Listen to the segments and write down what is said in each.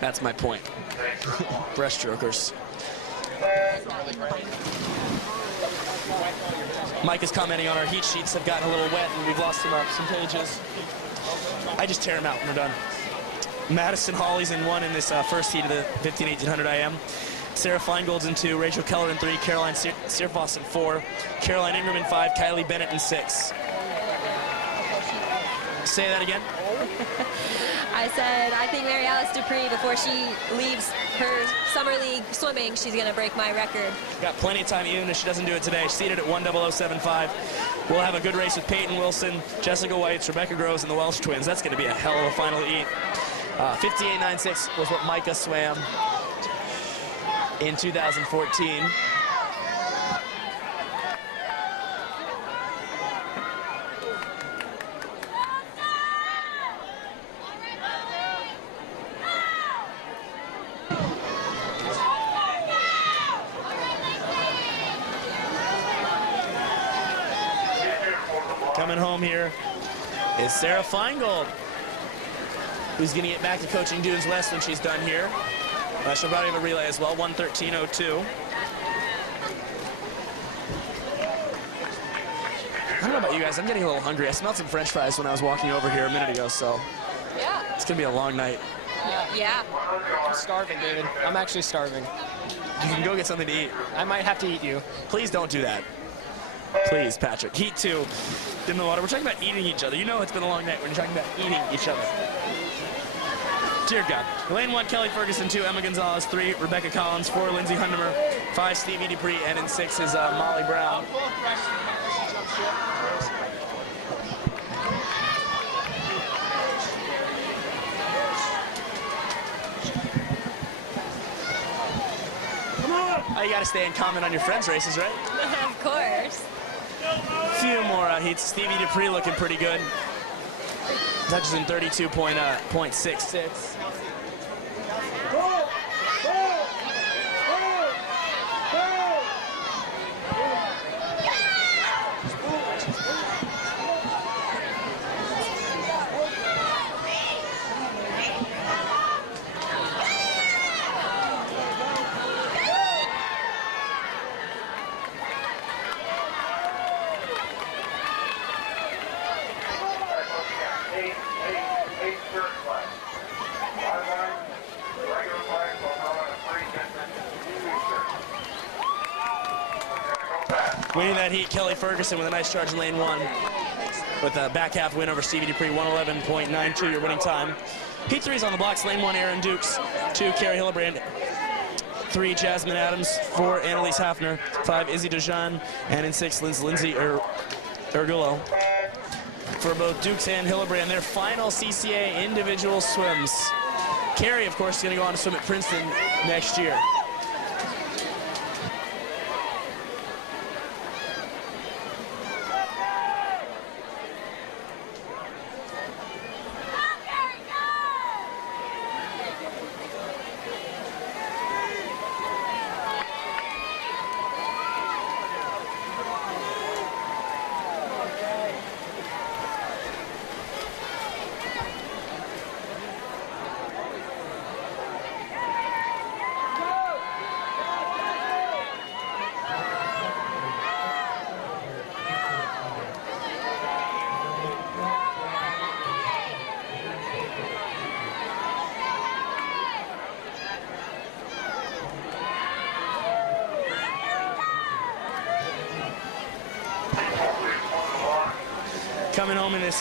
That's my point. Breaststrokers. Mike is commenting on our heat sheets have gotten a little wet and we've lost some pages. I just tear them out when we're done. Madison Hawley's in 1 in this first heat of the 15-1800 IM. Sarah Feingold's in 2, Rachel Keller in 3, Caroline Searfoss in 4, Caroline Ingram in 5, Kylie Bennett in 6. Say that again. I said, I think Mary Alice Dupree, before she leaves her summer league swimming, she's going to break my record. Got plenty of time, even if she doesn't do it today. She's seated at 1:00.75. We'll have a good race with Peyton Wilson, Jessica Whites, Rebecca Groves, and the Welsh twins. That's going to be a hell of a final heat. 58.96 was what Micah swam in 2014. Coming home here is Sarah Feingold, who's going to get back to coaching Dunes West when she's done here. She'll probably have a relay as well, 1:13.02. I don't know about you guys, I'm getting a little hungry. I smelled some French fries when I was walking over here a minute ago, so yeah, it's going to be a long night. Yeah. I'm starving, David. I'm actually starving. You can go get something to eat. I might have to eat you. Please don't do that. Please, Patrick. Heat 2 in the water. We're talking about eating each other. You know it's been a long night when you're talking about eating each other. Dear God. Lane 1, Kelly Ferguson. 2, Emma Gonzalez. 3, Rebecca Collins. 4, Lindsay Hundemer. 5, Stevie Dupree. And in 6 is Molly Brown. Oh, you got to stay and comment on your friends' races, right? Of course. A few more heats. Stevie Dupree looking pretty good. Touches in 32.66. Winning that heat, Kelly Ferguson with a nice charge in lane 1 with a back half win over Stevie Dupree, 1:11.92 your winning time. Heat 3 is on the blocks. Lane 1, Erin Dukes. 2, Carrie Hillebrand. 3, Jasmine Adams. 4, Annalise Hafner. 5, Izzy Dejean. And in 6, Lindsay Ergulo. For both Dukes and Hillebrand, their final CCAA individual swims. Carrie, of course, is going to go on to swim at Princeton next year. Coming home in this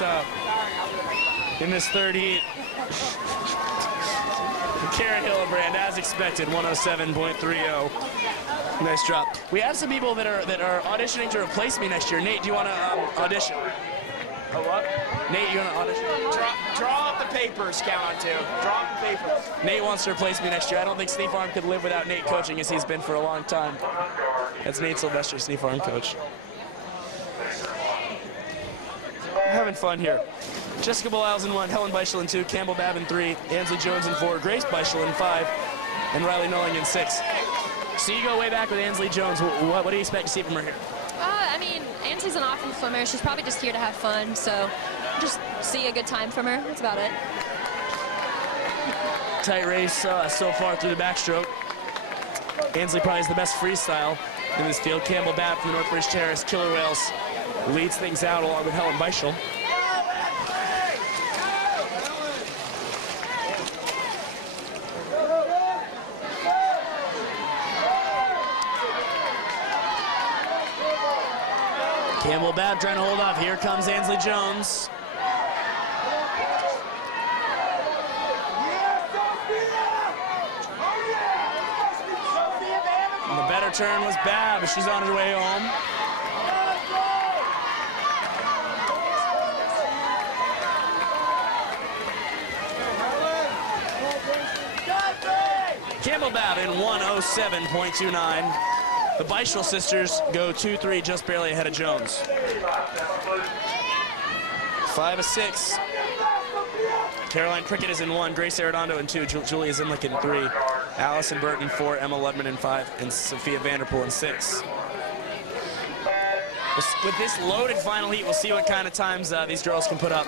third heat, Karen Hillebrand, as expected, 1:07.30. Nice drop. We have some people that are auditioning to replace me next year. Nate, do you want to audition? Oh, what? Nate, you want to audition? Draw up the papers, count on 2. Draw up the papers. Nate wants to replace me next year. I don't think Sneak Farm could live without Nate coaching, as he's been for a long time. That's Nate Sylvester, Sneak Farm coach. Having fun here. Jessica Biles in 1, Helen Beischel in 2, Campbell Babb in 3, Ansley Jones in 4, Grace Beischel in 5, and Riley Knowling in 6. So you go way back with Ansley Jones. What do you expect to see from her here? I mean, Ansley's an awesome swimmer. She's probably just here to have fun, so just see a good time from her. That's about it. tight race so far through the backstroke. Ansley probably has the best freestyle in this field. Campbell Babb from the Northbridge Terrace Killer Whales leads things out along with Helen Beischel. Campbell Babb trying to hold off. Here comes Ansley Jones. And the better turn was Babb. She's on her way home. Campbell Babb in 1:07.29. The Beischel sisters go 2-3, just barely ahead of Jones. 5 of 6. Caroline Prickett is in 1, Grace Arredondo in 2, Julia Zimlick in 3, Allison Burton 4, Emma Ludman in 5, and Sophia Vanderpool in 6. With this loaded final heat, we'll see what kind of times these girls can put up,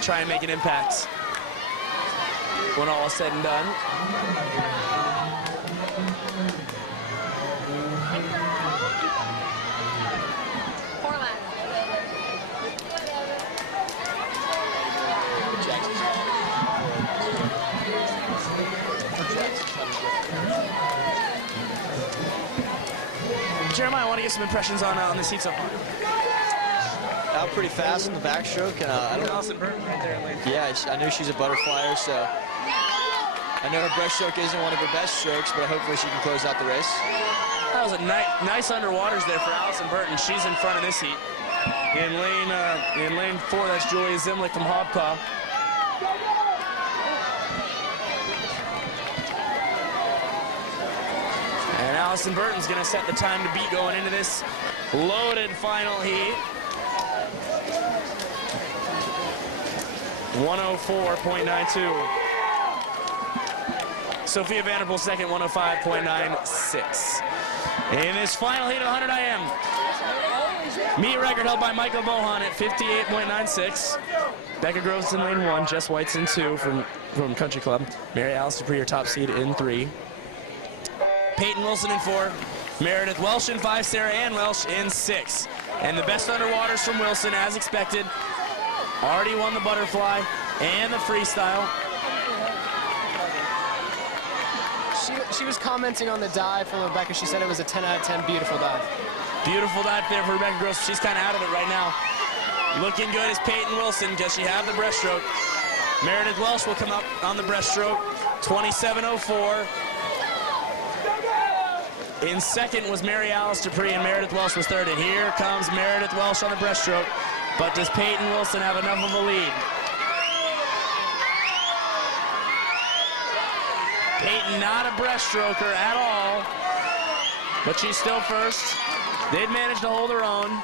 try and make an impact when all is said and done. Jeremiah, I want to get some impressions on this heat so far. Out pretty fast in the backstroke, and I don't know. Allison Burton right there in lane. Yeah, I know she's a butterflyer, so I know her breaststroke isn't one of her best strokes, but hopefully she can close out the race. That was a nice underwaters there for Allison Burton. She's in front of this heat. In lane 4, that's Julia Zimlick from Hobcaw. And Allison Burton's gonna set the time to beat going into this loaded final heat. 1:04.92. Sophia Vanderpool second, 1:05.96. In this final heat of 100 IM, meet record held by Michael Bohan at 58.96. Becca Groves in lane 1, Jess White's in 2 from Country Club. Mary Alice Dupree, your top seed, in 3. Peyton Wilson in 4, Meredith Welsh in 5, Sarah Ann Welsh in 6. And the best underwaters from Wilson, as expected, already won the butterfly and the freestyle. She was commenting on the dive from Rebecca. She said it was a 10 out of 10, beautiful dive. Beautiful dive there for Rebecca Gross. She's kind of out of it right now. Looking good is Peyton Wilson. Does she have the breaststroke? Meredith Welsh will come up on the breaststroke, 27:04. In second was Mary Alice Dupree, and Meredith Welsh was third. And here comes Meredith Welsh on the breaststroke. But does Peyton Wilson have enough of a lead? Peyton not a breaststroker at all, but she's still first. They'd managed to hold their own.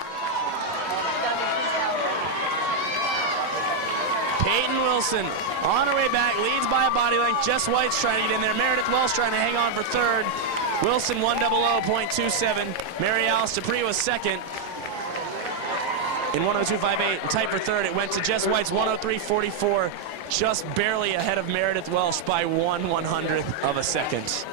Peyton Wilson on her way back, leads by a body length. Jess White's trying to get in there. Meredith Welsh trying to hang on for third. Wilson 1:00.27. Mary Alice Dupree was second in 1:02.58. And tight for third, it went to Jess White's 1:03.44, just barely ahead of Meredith Welsh by 1/100th of a second.